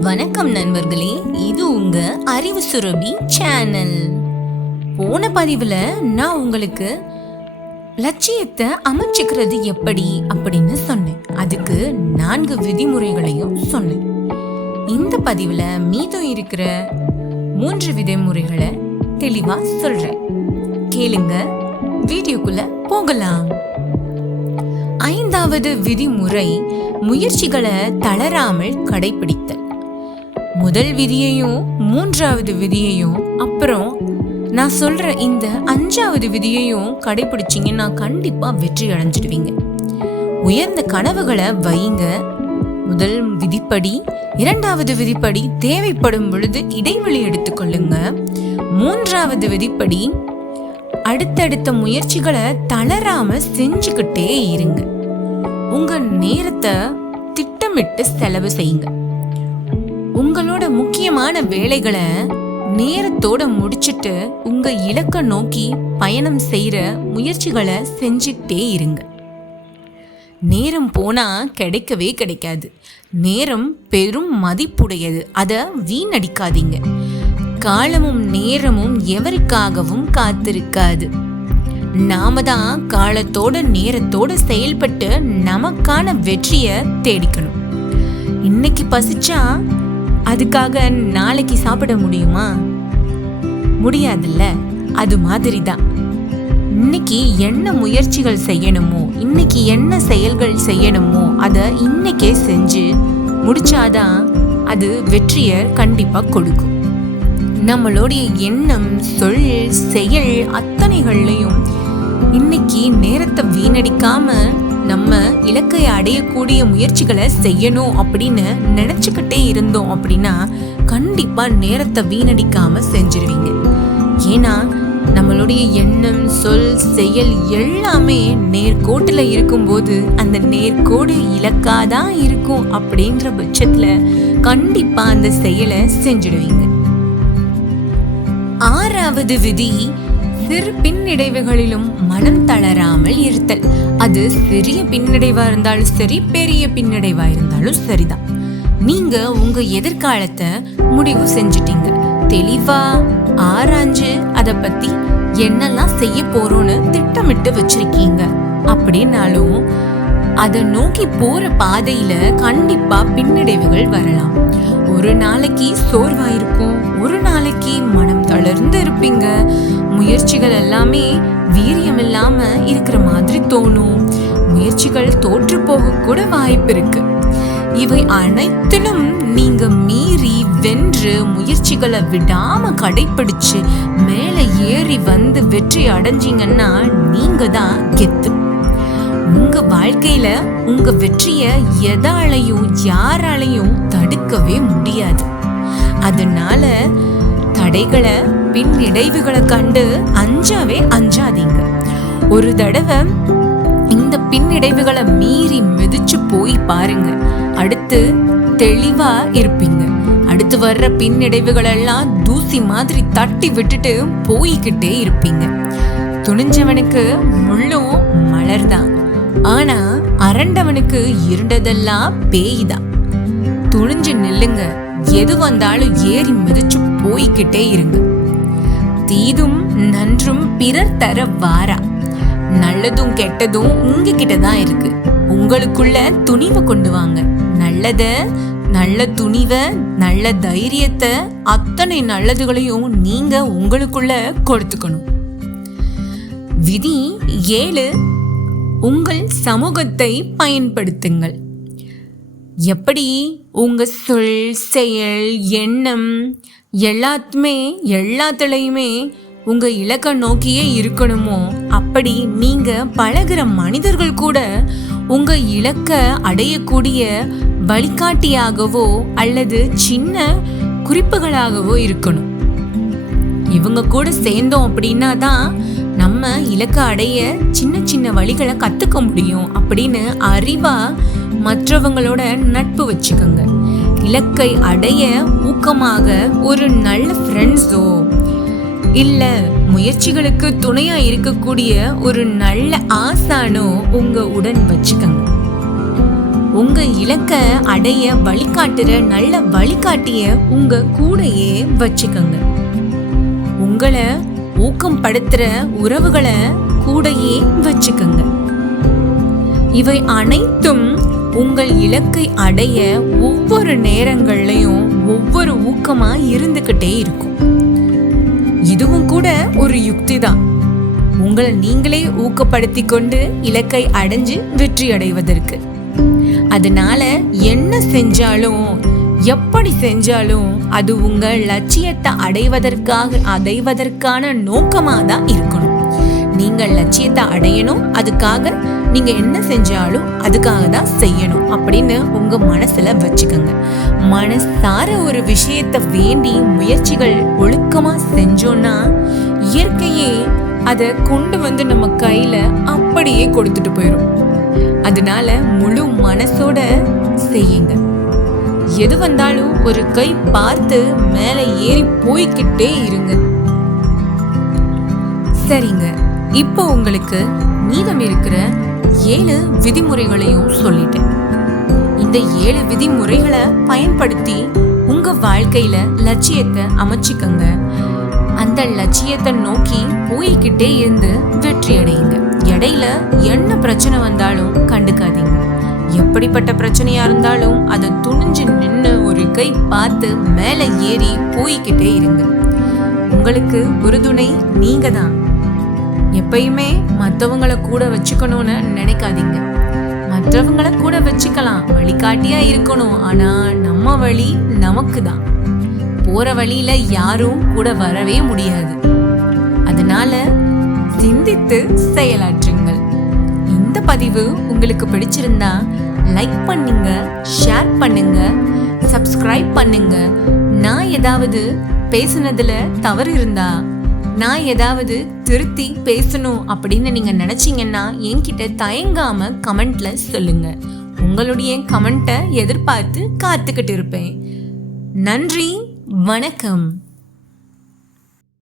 வணக்கம் நண்பர்களே இது உங்க அறிவு சுரபி சேனல் போன பதிவுல நான் உங்களுக்கு லட்சியத்தை அமைச்சுக்கிறது எப்படி அப்படின்னு சொன்னேன். அதுக்கு நான்கு விதிமுறைகளையும் சொன்னேன். இந்த பதிவுல மீதம் இருக்கிற மூன்று விதிமுறைகளை தெளிவா சொல்றேன். கேளுங்க வீடியோக்குள்ள போகலாம். ஐந்தாவது விதிமுறை முயற்சிகளை தளராமல் கடைபிடித்தல் முதல் விதியையும் மூன்றாவது விதியையும் அப்புறம் நான் சொல்ற இந்த அஞ்சாவது விதியையும் கடைபிடிச்சிங்கன்னா கண்டிப்பா வெற்றி அடைஞ்சிடுவீங்க. உயர்ந்த கனவுகளை வைங்க. முதல் விதிப்படி இரண்டாவது விதிப்படி தேவைப்படும் பொழுது இடைவெளி எடுத்துக்கொள்ளுங்க. மூன்றாவது விதிப்படி அடுத்தடுத்த முயற்சிகளை தளராம செஞ்சுக்கிட்டே இருங்க. உங்க நேரத்தை திட்டமிட்டு செலவு செய்யுங்க. உங்கள் முக்கியமான வேலைகளை நேரத்தோட முடிச்சிட்டு உங்க இலக்க நோக்கி பயணம் செய்யற முயற்சிகளை செஞ்சுக்கிட்டே இருங்க. நேரம் போனா கிடைக்கவே கிடைக்காது. நேரம் பெரும் மதிப்புடையது. அதை வீணடிக்காதீங்க. காலமும் நேரமும் எவருக்காகவும் காத்திருக்காது. நாம தான் காலத்தோட நேரத்தோட செயல்பட்டு நமக்கான வெற்றியை தேடிக்கணும். இன்னைக்கு பசிச்சா அதுக்காக நாளைக்கு சாப்பிட முடியுமா? முடியாதுல்ல. அது மாதிரி தான் இன்னைக்கு என்ன முயற்சிகள் செய்யணுமோ இன்னைக்கு என்ன செயல்கள் செய்யணுமோ அதை இன்னைக்கே செஞ்சு முடிச்சாதான் அது வெற்றியை கண்டிப்பாக கொடுக்கும். நம்மளுடைய எண்ணம் சொல் செயல் அத்தனைகள்லையும் இன்னைக்கு நேரத்தை வீணடிக்காமல் நம்ம இலக்கை அடையக்கூடிய முயற்சிகளை செய்யணும் அப்படின்னு நினைச்சுக்கிட்டே இருந்தோம் அப்படின்னா கண்டிப்பா நேரத்தை வீணடிக்காம செஞ்சிருவீங்க. ஏன்னா நம்மளுடைய எண்ணம் சொல் செயல் எல்லாமே நேர்கோட்டில் இருக்கும்போது அந்த நேர்கோடு இலக்காதான் இருக்கும் அப்படின்ற பட்சத்தில் கண்டிப்பாக அந்த செயலை செஞ்சிடுவீங்க. ஆறாவது விதி சிறு பின்னடைவுகளிலும் மனம் தளராமல் இருத்தல். அது சிறிய பின்னடைவா இருந்தாலும் சரி பெரிய பின்னடைவா இருந்தாலும் சரிதான். நீங்க உங்க எதிர்காலத்தை முடிவு செஞ்சிட்டீங்க. தெளிவா ஆராய்ஞ்சு அதை பத்தி என்னெல்லாம் செய்ய போறோம்னு திட்டமிட்டு வச்சிருக்கீங்க. அப்படின்னாலும் அதை நோக்கி போற பாதையில கண்டிப்பா பின்னடைவுகள் வரலாம். ஒரு நாளைக்கு சோர்வாயிருக்கும் ஒரு நாளைக்கு மனம் தளர்ந்து இருப்பீங்க முயற்சிகள் எல்லாமே வீரியம் இல்லாம இருக்கிற மாதிரி தோணும். முயற்சிகள் தோற்று போக கூட வாய்ப்பு இருக்கு. இவை அனைத்திலும் நீங்க மீறி வென்று முயற்சிகளை விடாம கடைபிடிச்சு மேலே ஏறி வந்து வெற்றி அடைஞ்சீங்கன்னா நீங்க தான் கெத்து. உங்க வாழ்க்கையில உங்க வெற்றிய எதாலையும் யாராலையும் தடுக்கவே முடியாது. அதனால தடைகளை பின்னிடைவுகளை கண்டு அஞ்சாவே அஞ்சாதீங்க. ஒரு தடவை இந்த பின்னிடைவுகளை மீறி மிதிச்சு போய் பாருங்க. அடுத்து தெளிவா இருப்பீங்க. அடுத்து வர்ற பின்னிடைவுகளெல்லாம் தூசி மாதிரி தட்டி விட்டுட்டு போய்கிட்டே இருப்பீங்க. துணிஞ்சவனுக்கு முள்ளும் மலர்தான். ஆனா அரண்டவனுக்கு இருண்டதெல்லாம் பேய்தான். துணிஞ்சு நில்லுங்க. எது வந்தாலும் ஏறி மிதிச்சு போய்கிட்டே இருங்க. தீதும் நன்றும் பிறர் தர வாரா. நல்லதும் கெட்டதும் உங்ககிட்ட தான் இருக்கு. உங்களுக்குள்ள துணிவை கொண்டு வாங்க. நல்லத நல்ல துணிவை நல்ல தைரியத்தை அத்தனை நல்லதுகளையும் நீங்க உங்களுக்குள்ள கொடுத்துக்கணும். விதி ஏழு உங்கள் சமூகத்தை பயன்படுத்துங்கள். எப்படி உங்கள் சொல் செயல் எண்ணம் எல்லாத்துமே எல்லாத்துலேயுமே உங்கள் இலக்க நோக்கியே இருக்கணுமோ அப்படி நீங்கள் பழகுற மனிதர்கள் கூட உங்கள் இலக்கை அடையக்கூடிய வழிகாட்டியாகவோ அல்லது சின்ன குறிப்புகளாகவோ இருக்கணும். இவங்க கூட சேர்ந்தோம் அப்படின்னா தான் நம்ம இலக்க அடைய சின்ன சின்ன வழிகளை கற்றுக்க முடியும் அப்படின்னு அறிவாக மற்றவங்களோட நட்பு வச்சுக்கோங்க. இலக்கை அடைய ஊக்கமாக ஒரு நல்ல ஃப்ரெண்ட்ஸோ இல்லை முயற்சிகளுக்கு துணையாக இருக்கக்கூடிய ஒரு நல்ல ஆசானோ உங்கள் உடன் வச்சுக்கோங்க. உங்கள் இலக்கை அடைய வழிகாட்டுற நல்ல வழிகாட்டிய உங்கள் கூடையே வச்சுக்கோங்க. உங்களை ஊக்கம் படுத்துகிற உறவுகளை கூடையே வச்சுக்கோங்க. இவை அனைத்தும் உங்கள் இலக்கை அடைய ஒவ்வொரு நேரங்கள்லையும் ஒவ்வொரு ஊக்கமா இருந்துகிட்டே இருக்கும். இதுவும் கூட ஒரு யுக்தி தான் உங்களை நீங்களே ஊக்கப்படுத்தி கொண்டு இலக்கை அடைஞ்சு வெற்றி அடைவதற்கு அதனால என்ன செஞ்சாலும் எப்படி செஞ்சாலும் அது உங்கள் லட்சியத்தை அடைவதற்காக அடைவதற்கான நோக்கமாக தான் இருக்கணும். நீங்கள் லட்சியத்தை அடையணும் அதுக்காக நீங்க என்ன செஞ்சாலும் அதுக்காக தான் செய்யணும் அப்படின்னு உங்க மனசுல வச்சுக்கோங்க. மனசார ஒரு விஷயத்தை வேண்டி முயற்சிகள் ஒழுக்கமா செஞ்சோம்னா இயற்கையே அதை கொண்டு வந்து நம்ம கையில அப்படியே கொடுத்துட்டு போயிடும் அதனால முழு மனசோட செய்யுங்க. எது வந்தாலும் ஒரு கை பார்த்து மேலே ஏறி போய்கிட்டே இருங்க. சரிங்க. இப்போ உங்களுக்கு மீதம் இருக்கிற ஏழு விதிமுறைகளையும் சொல்லிட்டேன். இந்த ஏழு விதிமுறைகளை பயன்படுத்தி உங்க வாழ்க்கையில லட்சியத்தை அமைச்சிக்கங்க. அந்த லட்சியத்தை நோக்கி போய்கிட்டே இருந்து வெற்றி அடையுங்க. இடையில என்ன பிரச்சனை வந்தாலும் கண்டுக்காதீங்க. எப்படிப்பட்ட பிரச்சனையா இருந்தாலும் அதை துணிஞ்சு நின்று ஒரு கை பார்த்து மேலே ஏறி போய்கிட்டே இருங்க. உங்களுக்கு உறுதுணை நீங்க தான் எப்பயுமே மற்றவங்களை கூட வச்சுக்கணும்னு நினைக்காதீங்க. மற்றவங்களை கூட வச்சுக்கலாம். வழிகாட்டியா இருக்கணும். ஆனா நம்ம வழி நமக்கு தான் போற வழியில யாரும் கூட வரவே முடியாது. அதனால சிந்தித்து செயலாற்றுங்கள். இந்த பதிவு உங்களுக்கு பிடிச்சிருந்தா லைக் பண்ணுங்க ஷேர் பண்ணுங்க சப்ஸ்கிரைப் பண்ணுங்க. நான் ஏதாவது பேசுனதுல தவறு இருந்தா நான் ஏதாவது திருத்தி பேசணும் அப்படின்னு நீங்க நினைச்சீங்கன்னா என்கிட்ட தயங்காம கமெண்ட்ல சொல்லுங்க. உங்களுடைய கமெண்ட்டை எதிர்பார்த்து காத்துக்கிட்டு இருப்பேன். நன்றி வணக்கம்.